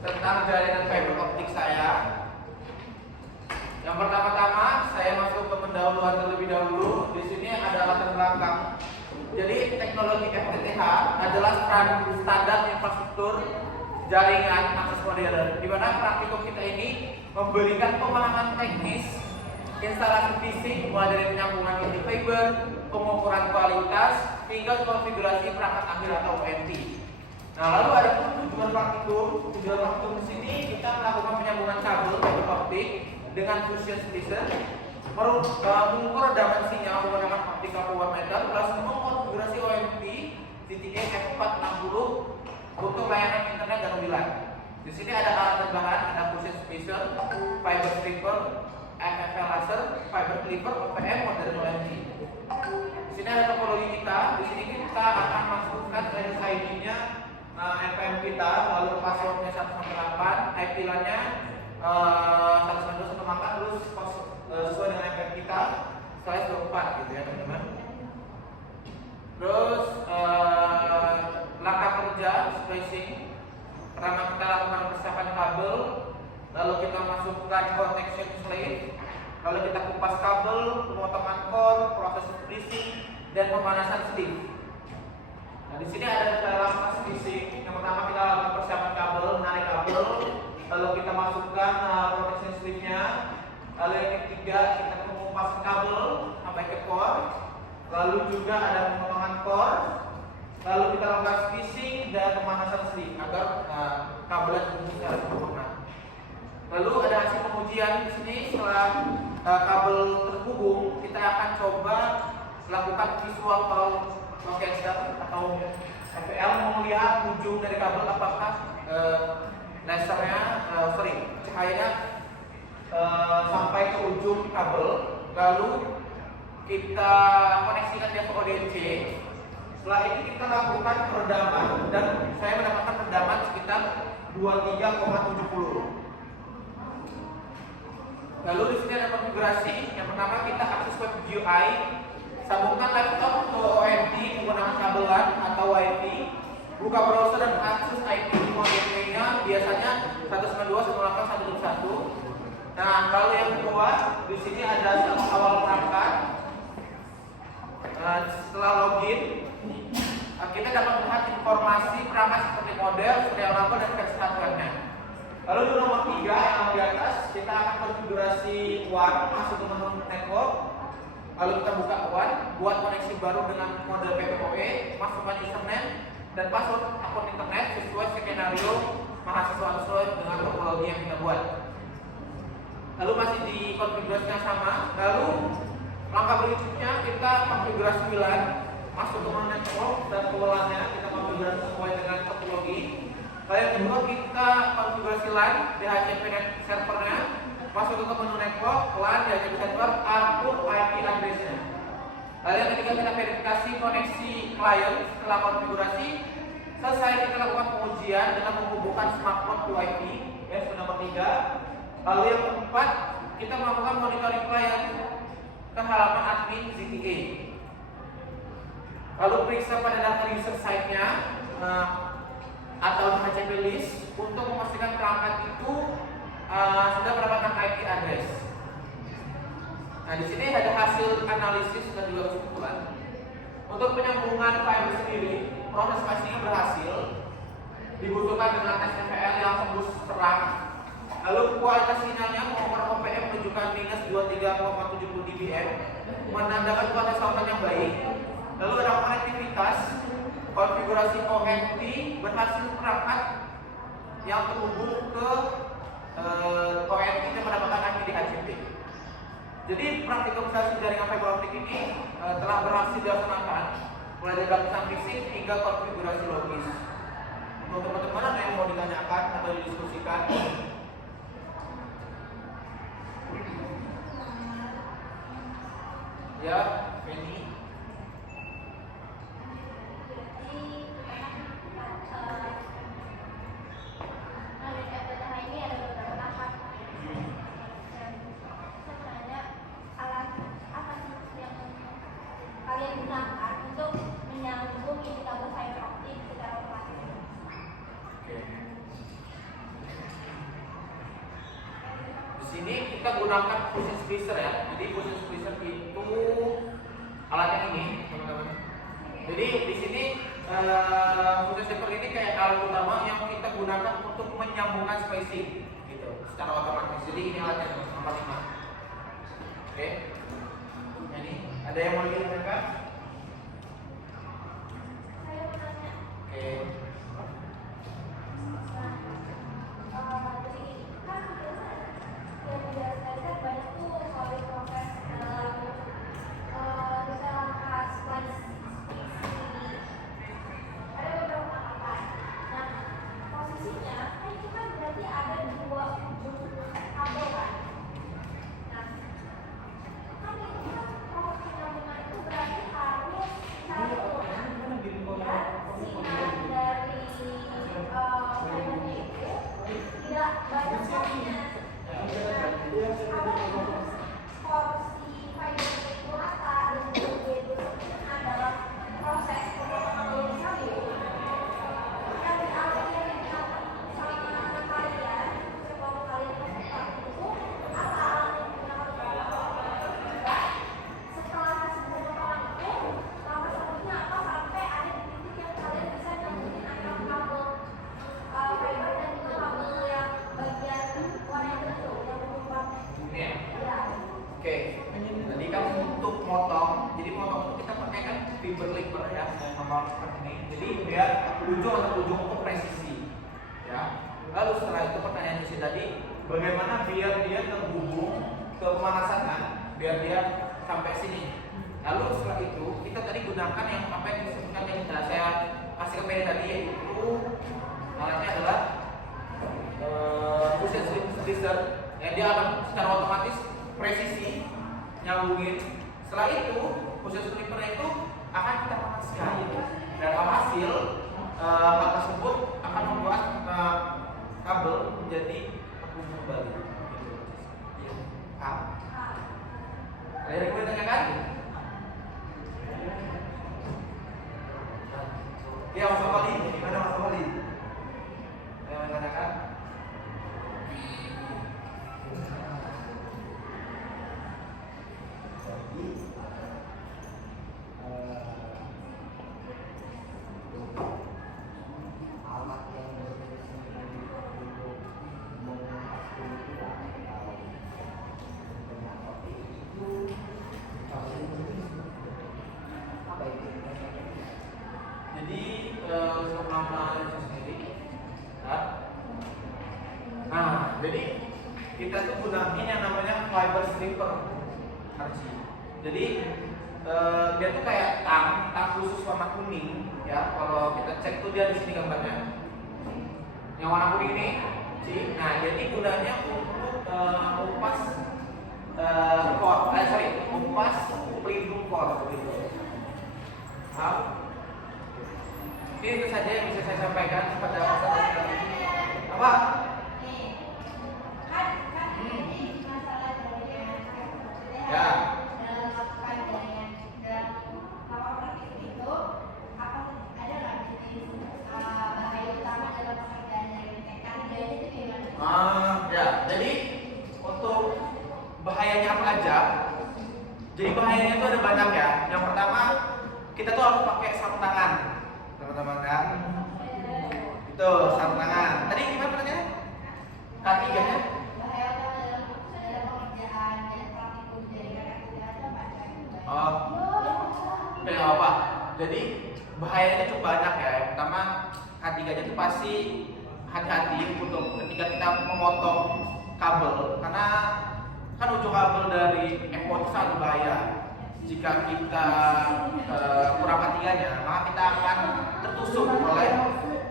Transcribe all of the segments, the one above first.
tentang jaringan fiber optik saya. Yang pertama-tama saya masuk ke pendahuluan terlebih dahulu. Di sini ada latar belakang. Jadi teknologi FTTH adalah standar infrastruktur jaringan akses modern, di mana praktikum kita ini memberikan pemahaman teknis instalasi fisik mulai dari penyambungan inti fiber, pengukuran kualitas, hingga konfigurasi perangkat akhir atau ONT. Nah, lalu ada pun tujuan praktikum. Tujuan praktikum di sini kita melakukan penyambungan kabel fiber optik dengan fusion splicer, mengukur redaman sinyal menggunakan optical power meter, plus mengkonfigurasi ONT TTA F460 untuk layanan internet dan WLAN. Di sini ada alat tambahan, ada fusion splicer, fiber stripper, FFL laser, fiber cleaver, OPM, modern ONT. Di sini ada topologi kita. Di sini kita akan masukkan RSID-nya, NPM kita, lalu passwordnya 108, IP LAN-nya 192.1.4, terus sesuai dengan NPM kita /24 gitu ya teman-teman. Terus langkah kerja splicing, pertama kita lakukan persiapan kabel, lalu kita masukkan connection slave, lalu kita kupas kabel, pemotongan core, proses splicing, dan pemanasan sleeve. Nah, di sini ada langkah splicing. Yang pertama kita lakukan persiapan kabel, menarik kabel, lalu kita masukkan protection sleeve-nya. Lalu yang ketiga kita mengupas kabel sampai ke core, lalu juga ada pemotongan core, lalu kita lakukan splicing dan pemanasan sleeve agar kabelnya terhubung secara sempurna. Lalu ada hasil pengujian di sini. Setelah kabel terhubung, kita akan coba lakukan visual location atau FPL, melihat ujung dari kabel apakah cahayanya sampai ke ujung kabel. Lalu kita koneksikan dia ke ODC. Setelah ini kita lakukan peredaman dan saya mendapatkan peredaman sekitar 23,70. Lalu di sini ada konfigurasi. Yang pertama kita akses web GUI, sambungkan laptop ke ONT menggunakan kabel LAN atau Wi-Fi, buka browser dan akses IP modemnya biasanya 192.168.1.1. Nah, lalu yang kedua di sini ada awal perangkat. Setelah login, kita dapat melihat informasi perangkat seperti model, serial number, dan versi hardware-nya. Lalu di nomor 3 yang di atas kita akan konfigurasi WAN, masuk ke menu network. Lalu kita buka WAN, buat koneksi baru dengan model PPOE, masukkan username dan password akun internet sesuai skenario mahasiswa sesuai dengan topologi yang kita buat. Lalu masih di konfigurasinya sama. Lalu langkah berikutnya kita konfigurasi WLAN, masuk ke menu network dan WLAN-nya kita konfigurasi sesuai dengan topologi. Lalu yang kedua kita konfigurasi LAN DHCP servernya, masuk ke menu network, LAN DHCP server, atur IP address-nya. Lalu yang ketiga kita verifikasi koneksi klien. Setelah konfigurasi selesai, kita lakukan pengujian dengan menghubungkan smartphone ke Wi-Fi. Ya, sudah nomor 3. Lalu yang keempat kita melakukan monitoring klien ke halaman admin ZTE. Lalu periksa pada data user site-nya atau DHCP list untuk memastikan perangkat itu sudah mendapatkan IP address. Nah, di sini ada hasil analisis dan juga kesimpulan. Untuk penyambungan fiber sendiri, proses pastinya berhasil. Dibutuhkan dengan tes FPL yang tembus terang. Lalu kualitas sinyalnya mengukur OPM menunjukkan minus 23,70 dBm, menandakan kualitas sound yang baik. Lalu ada konektivitas, konfigurasi ONT berhasil perangkat yang terhubung ke ONT yang mendapatkan IP DHCP. Jadi praktikalisasi jaringan fiber optik ini telah berhasil dilaksanakan mulai dari lapisan fisik hingga konfigurasi logis. Untuk teman-teman ada yang mau ditanyakan atau didiskusikan? Ya, Feni. sini kita gunakan fusion splicer ya. Jadi fusion splicer itu alat yang ini, teman-teman. Jadi di sini fusion splicer ini kayak alat utama yang kita gunakan untuk menyambungkan spacing gitu secara otomatis. Jadi ini alatnya nomor 5. Oke. Ini ada yang mau ditanyakan? Oke. Ujung atau ujung untuk presisi ya. Lalu setelah itu pertanyaan isi tadi, bagaimana biar dia terhubung ke pemanasan kan, biar dia sampai sini. Lalu setelah itu kita tadi gunakan yang apa yang disebutkan yang saya kasih ke PD tadi, yaitu alatnya adalah fusion splicer yang dia akan secara otomatis presisi nyambungin. Setelah itu fusion splicer itu akan kita panaskan dan hasil hal tersebut akan membuat kabel menjadi terhubung kembali. Ada yang mau ditanyakan? Ya, Mas Wali, gimana Mas Wali? Ada yang mau ditanyakan? Jadi kita tuh gunain yang namanya fiber stripper RC. Jadi dia tuh kayak tang khusus warna kuning ya. Kalau kita cek tuh dia di sini gambarnya. Yang warna kuning ini, nah jadi gunanya untuk umpas umpas pelindung core gitu. Oke, itu saja yang bisa saya sampaikan pada masalah ini. Apa? Ya. Ya, jadi untuk bahayanya apa aja? Jadi bahayanya itu ada banyak ya. Yang pertama, kita tuh harus pakai sarung tangan, teman-teman kan? Itu sarung tangan. Tadi gimana pertanyaannya? Kaki ya? Oh, kayak apa? Jadi bahayanya itu banyak ya. Yang pertama, K3-nya itu pasti hati-hati untuk ketika kita memotong kabel, karena kan ujung kabel dari F1 itu sangat berbahaya. Jika kita kurang K3-nya, maka kita akan tertusuk oleh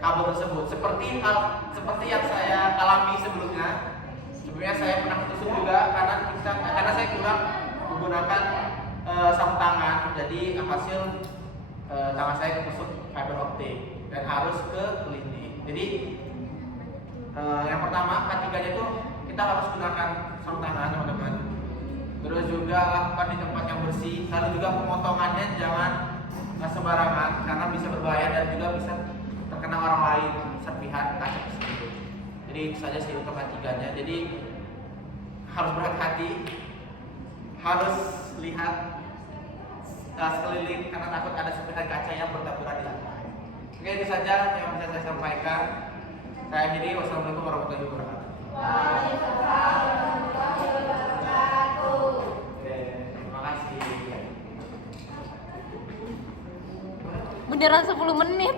kabel tersebut. Seperti yang saya alami sebelumnya. Sebelumnya saya pernah tertusuk juga karena saya kurang menggunakan sarung tangan, jadi hasil tangan saya tertusuk fiber optik dan harus ke klinik. Jadi yang pertama K3-nya itu kita harus gunakan sarung tangan, teman-teman. Terus juga lakukan di tempat yang bersih. Lalu juga pemotongannya jangan sembarangan karena bisa berbahaya dan juga bisa terkena orang lain serpihan kaca tersebut. Jadi itu saja sih untuk K3-nya. Jadi harus berhati-hati, harus lihat sekeliling karena takut ada serpihan kaca yang bertaburan di lantai. Oke, itu saja yang bisa saya sampaikan. Saya akhiri. Wassalamualaikum warahmatullahi wabarakatuh. Waalaikumsalam warahmatullahi wabarakatuh. Oke, terima kasih. Beneran 10 menit.